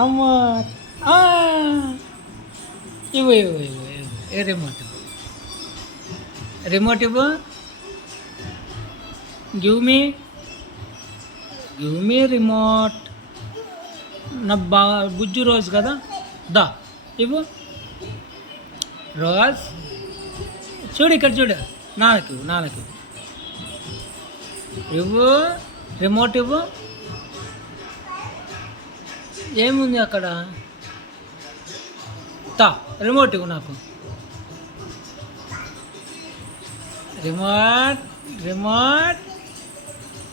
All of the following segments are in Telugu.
అమ్మా ఆ! ఇవ్వు ఇవ్వు ఇవ్వు ఇవ్వు ఏ రిమోట్ ఇవ్వు రిమోట్ ఇవ్వు గివ్ మీ రిమోట్ నా బుజ్జు రోజ్ కదా దా ఇవ్వు రోజ్ చూడు ఇక్కడ చూడు నాన్నకి ఇవ్వు రిమోట్ ఇవ్వు ఏముంది అక్కడ తా రిమోట్ ఇవ్వు నాకు రిమోట్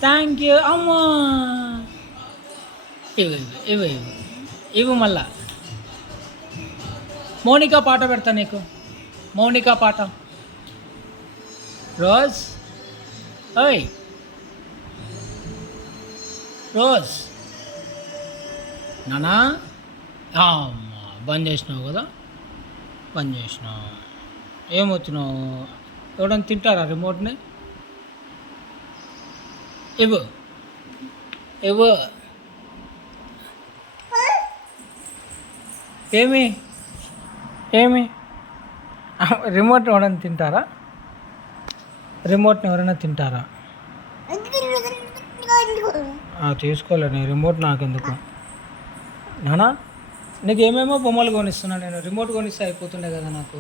థ్యాంక్ యూ అమ్మా ఇవ్వు మళ్ళా మౌనిక పాట పెడతా నీకు మౌనిక పాట రోజ్ ఓయ్ రోజ్ నానా అమ్మా బంద్ చేసినావు కదా బంద్ చేసినావు ఏమవుతున్నావు ఎవడన్నా తింటారా రిమోట్ని ఇవ్వు ఏమి రిమోట్ని ఎవరైనా తింటారా రిమోట్ని ఎవరైనా తింటారా తీసుకోలే రిమోట్ నాకెందుకు నానా నీకు ఏమేమో బొమ్మలు కొనిస్తున్నా నేను రిమోట్ కొనిస్తే అయిపోతుండే కదా నాకు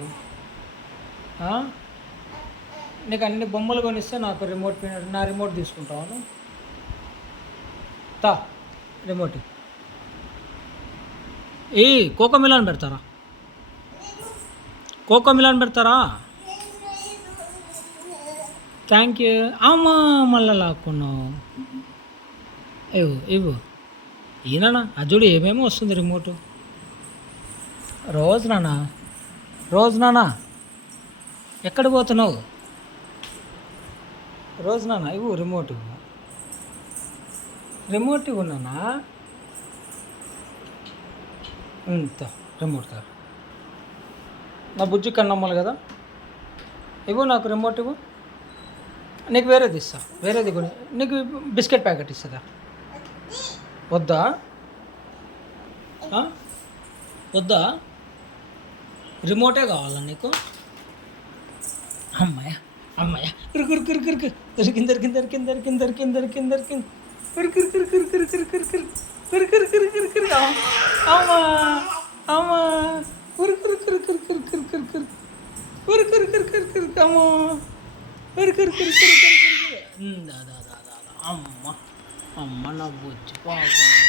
నీకు అన్ని బొమ్మలు కొనిస్తే నాకు రిమోట్ నా రిమోట్ తీసుకుంటాను తా రిమోట్ ఏ కోకో మిలాన్ పెడతారా థ్యాంక్ యూ అమ్మా మళ్ళా లాక్కున్నావు ఇవ్వు ఈయననా అజుడు ఏమేమో వస్తుంది రిమోటు రోజు నానా ఎక్కడ పోతున్నావు రోజు నాన్న ఇవ్వు రిమోట్ ఇవ్వు నాన్న ఇంత రిమోట్ తా నా బుజ్జి కన్నమ్మలు కదా ఇవ్వు నాకు రిమోట్ ఇవ్వు నీకు వేరేది కొని నీకు బిస్కెట్ ప్యాకెట్ ఇస్తుందా వద్దా రిమోటే కావాలా నీకు అమ్మాయ అమ్మ నా బుజ్జి పాపం